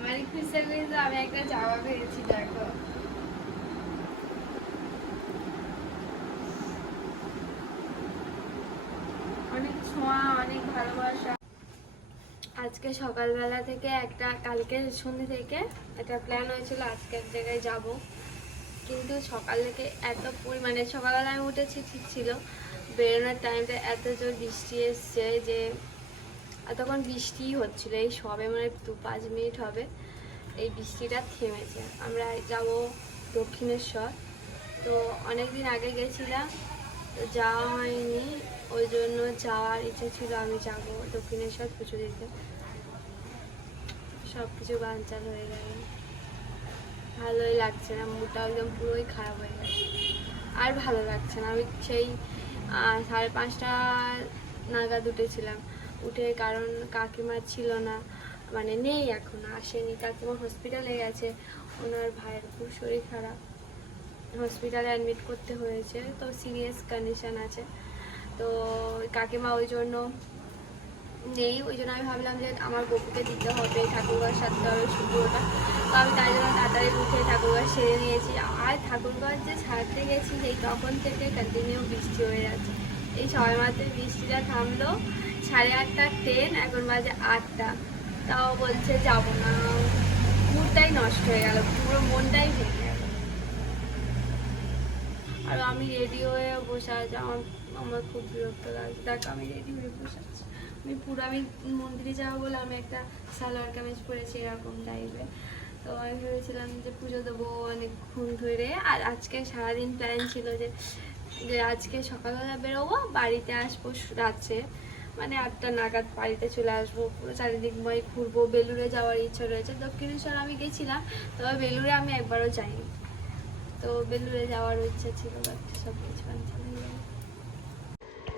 আমারই খুঁজতে খুঁজতে আমি একটা জামা পেয়েছি, দেখো। অনেক ছোঁয়া, অনেক ভালোবাসা। আজকে সকালবেলা থেকে একটা, কালকে সন্ধ্যে থেকে একটা প্ল্যান হয়েছিল, আজকে এক জায়গায় যাব। কিন্তু সকাল থেকে এত পরিমাণে সকালবেলা আমি উঠেছি, ঠিক ছিল। বেরোনোর টাইমটা এত জোর বৃষ্টি এসছে যে আর তখন বৃষ্টিই হচ্ছিল, এই সবে মানে দু পাঁচ মিনিট হবে, এই বৃষ্টিটা থেমেছে। আমরা যাব দক্ষিণেশ্বর। তো অনেক দিন আগে গেছিলাম, তো যাওয়া হয়নি, ওই জন্য যাওয়ার ইচ্ছে ছিল আমি যাব দক্ষিণেশ্বর পুজো দিতে। সব কিছু বানচাল হয়ে গেল। ভালোই লাগছে না মুডটা একদম পুরোই খারাপ হয়ে গেছে। আর ভালো লাগছে না, আমি সেই সাড়ে পাঁচটা নাগাদ উঠেছিলাম। উঠে, কারণ কাকিমা ছিল না মানে নেই এখন, আসেনি। কাকিমা হসপিটালে গেছে, ওনার ভাইয়ের খুব শরীর খারাপ। হসপিটালে অ্যাডমিট করতে হয়েছে, তো সিরিয়াস কন্ডিশন আছে। তো কাকিমা ওই জন্য নেই, ওই জন্য আমি ভাবলাম যে আমার গপুকে দিতে হবে ঠাকুরঘর সাথে হবে শুক্রটা তো আমি তাই জন্য তাড়াতাড়ি উঠে ঠাকুরঘর সেরে নিয়েছি। আর ঠাকুরঘর যে ছাড়তে গেছি, সেই তখন থেকে কন্টিনিউ বৃষ্টি হয়ে যাচ্ছে। এই সবাই মাত্র বৃষ্টিটা থামলো সাড়ে আটটা ট্রেন এখন বাজে আটটা। তাও বলছে যাব না। মুডটাই নষ্ট হয়ে গেল পুরো মনটাই ভেঙে গেল। আর আমি রেডি হয়ে বসে আছি। আমার আমার খুব বিরক্ত লাগছে। দেখ আমি রেডি হয়ে বসে আছি। আমি পুরো আমি মন্দিরে যাব বলে আমি একটা সালোয়ার কামিজ পরেছি এরকম টাইপের তো আমি ভেবেছিলাম যে পুজো দেবো অনেকক্ষণ ধরে। আর আজকে সারাদিন প্ল্যান ছিল যে যে আজকে সকালবেলা বেরোবো বাড়িতে আসব রাত্রে। মানে আটটা নাগাদ বাড়িতে চলে আসব, পুরো চারিদিক মই ঘুরবো, বেলুড়ে যাওয়ার ইচ্ছা রয়েছে। দক্ষিণেশ্বর আমি গেছিলাম, তবে বেলুড়ে আমি একবারও যাইনি। তো বেলুড়ে যাওয়ার ইচ্ছা ছিল সব কিছু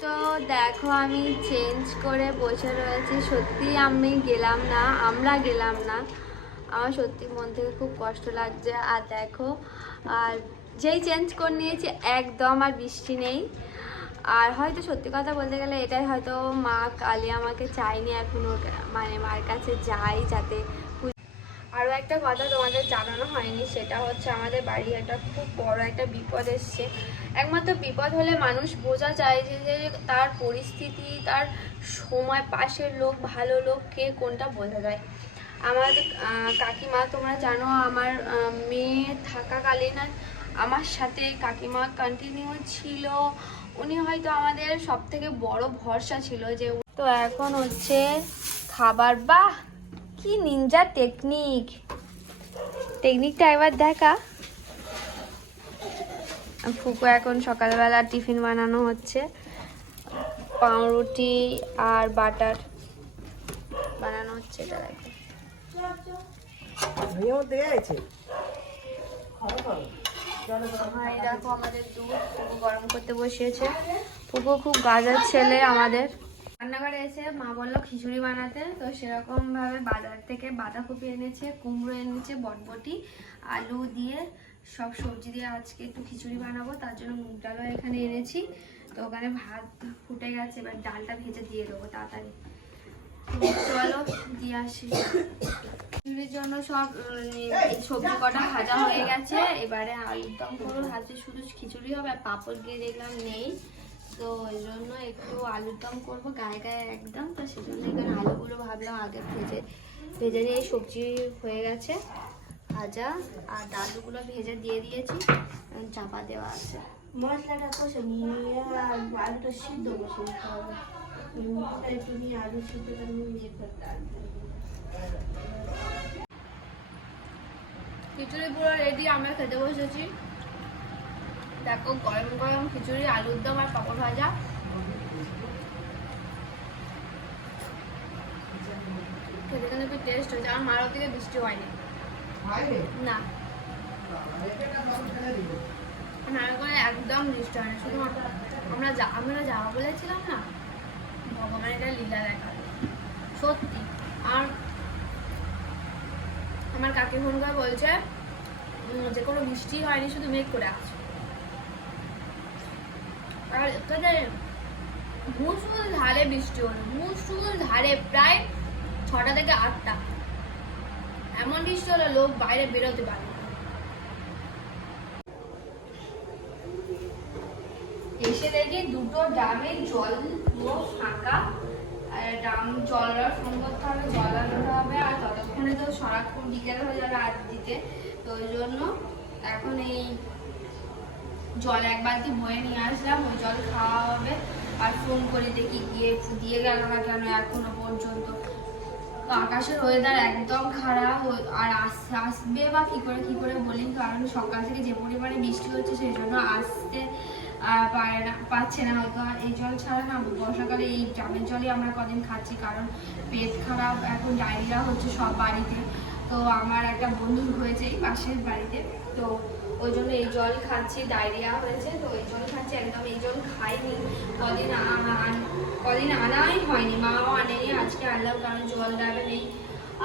তো দেখো, আমি চেঞ্জ করে বসে রয়েছি। সত্যি আমি গেলাম না, আমরা গেলাম না। আমার সত্যি মন থেকে খুব কষ্ট লাগছে। আর দেখো, আর যেই চেঞ্জ করে নিয়েছি, একদম আর বৃষ্টি নেই। আর হয়তো সত্যি কথা বলতে গেলে এটাই হয়তো মা কালী আমাকে চাইনি এখনও মানে মার কাছে যাই যাতে আরও একটা কথা তোমাদের জানানো হয়নি, সেটা হচ্ছে আমাদের বাড়ি একটা খুব বড় একটা বিপদ এসছে। একমাত্র বিপদ হলে মানুষ বোঝা যায় যে তার পরিস্থিতি, তার সময়, পাশের লোক, ভালো লোক, কে কোনটা বোঝা যায়। আমার কাকিমা তোমরা জানো, আমার মেয়ে থাকাকালীন আমার সাথে কাকিমা কন্টিনিউ ছিল। উনি হয়তো আমাদের সব থেকে বড় ভরসা ছিল যে তো এখন হচ্ছে খাবার, বাহ, কি নিনজা টেকনিক টেকনিকটা একবার দেখা। ফুকু এখন সকালবেলা টিফিন বানানো হচ্ছে। পাউরুটি আর বাটার বানানো হচ্ছে এটা দেখো। আমাদের দুধ গরম করতে বসিয়েছে। খুব ছেলে আমাদের। রান্নাঘরে এসে মা বলল খিচুড়ি বানাতে, তো সেরকম ভাবে বাজার থেকে বাঁধাকপি এনেছে, কুমড়ো এনেছে, বটবটি, আলু দিয়ে সব সবজি দিয়ে আজকে একটু খিচুড়ি বানাবো, তার জন্য মুগ ডালও এখানে এনেছি। তো ওখানে ভাত ফুটে গেছে, এবার ডালটা ভেজে দিয়ে দেবো তাড়াতাড়ি। চলো দিয়ে আসি। খিচুড়ির জন্য সব সবজি কটা ভাজা হয়ে গেছে। এবারে আলুর দম করব ভাজতে শুধু খিচুড়ি হবে আর পাঁপড় গিয়ে দেখলাম নেই। তো ওই জন্য একটু আলুর দম করব গায়ে গায়ে একদম। তো সেজন্য এখানে আলুগুলো ভাবলাম আগে ভেজে ভেজে নিয়ে সবজি হয়ে গেছে ভাজা। আর ডালগুলো ভেজে দিয়ে দিয়েছি চাপা দেওয়া আছে। মশলাটা কষে নিয়ে আলুটা সিদ্ধ বসে নিয়ে আলু সিদ্ধটা নিয়ে হবে খিচুড়ি পুরো রেডি আমরা খেতে বসেছি। দেখো গরম গরম খিচুড়ি আলুর দম আর পাপড় ভাজা। খেতে কিন্তু খুব টেস্ট হয়েছে? আমার মার থেকে বৃষ্টি হয়নি। না। নারকলে একদম বৃষ্টি হয়নি শুধু আমরা যা আমরা যাওয়া বলেছিলাম না? ভগবান এটা লীলা দেখা। সত্যি আর আমার কাকি ফোন করে বলছে যে কোনো বৃষ্টি হয়নি, শুধু মেঘ করে আছে আর এখানে মুসুল ধারে বৃষ্টি হলো মুসুল ধারে প্রায় ছটা থেকে আটটা এমন বৃষ্টি হলো লোক বাইরে বেরোতে পারে। এসে দেখি দুটো ড্রামে জল পুরো ফাঁকা আর ততক্ষণে তো সারাক্ষণ বিকেল হয়ে আজ দিতে। তো ওই জন্য এখন এই জল এক বালতি বয়ে নিয়ে আসলাম, ওই জল খাওয়া হবে। আর ফোন করে দেখি গিয়ে দিয়ে গেল না কেন এখনও পর্যন্ত। আকাশের ওয়েদার একদম খারাপ আর আস- আসবে বা কি করে কি করে বলি? কারণ সকাল থেকে যে পরিমাণে বৃষ্টি হচ্ছে সেই জন্য আসতে পারে না, পাচ্ছে না হয়তো। আর এই জল ছাড়া না, বর্ষাকালে এই জামের জলই আমরা কদিন খাচ্ছি, কারণ পেট খারাপ, এখন ডায়রিয়া হচ্ছে সব বাড়িতে। তো আমার একটা বন্ধুর হয়েছে এই পাশের বাড়িতে, তো ওই জন্য এই জল খাচ্ছি ডায়রিয়া হয়েছে, তো এই জল খাচ্ছি, একদম এই জল খাইনি। কদিন কদিন আনাই হয়নি। মাও আনেনি, আজকে আনলাম কারণ জল ডাবে নেই।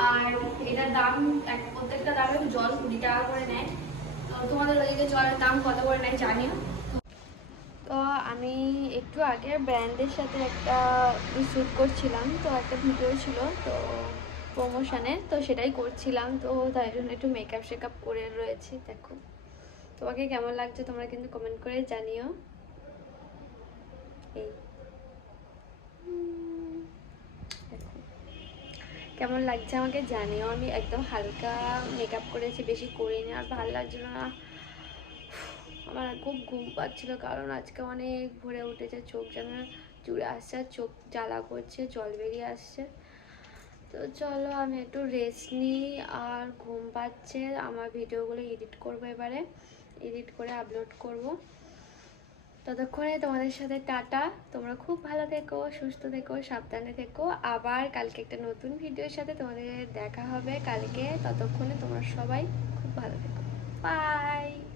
আর এটার দাম, এক প্রত্যেকটা দামে জল কুড়ি টাকা করে নেয়। তো তোমাদের ওদিকে জলের দাম কত করে নেয় জানিও? তো আমি একটু আগে ব্র্যান্ডের সাথে একটা শ্যুট করছিলাম, তো একটা ভিডিও ছিল, তো প্রমোশনের তো সেটাই করছিলাম। তো তাই জন্য একটু মেকআপ শেকআপ করে রয়েছি, দেখো। তোমাকে কেমন লাগছে তোমরা কিন্তু কমেন্ট করে জানিও। এই। কেমন লাগছে আমাকে জানিও, আমি একদম হালকা মেকআপ করেছি, বেশি করিনি, আর ভালো লাগছিল না। আমার খুব ঘুম পাচ্ছিল, কারণ আজকে অনেক ভোরে উঠেছে, চোখ যেন জুড়ে আসছে, আর চোখ জ্বালা করছে, জল বেরিয়ে আসছে। তো চলো, আমি একটু রেস্ট নিই, আর ঘুম পাচ্ছে, আমার ভিডিওগুলো এডিট করব এবারে এডিট করে আপলোড করব। ততক্ষণে তোমাদের সাথে টাটা। তোমরা খুব ভালো থেকো, সুস্থ থেকো, সাবধানে থেকো। আবার কালকে একটা নতুন ভিডিওর সাথে তোমাদের দেখা হবে। কালকে ততক্ষণে তোমরা সবাই খুব ভালো থেকো। বাই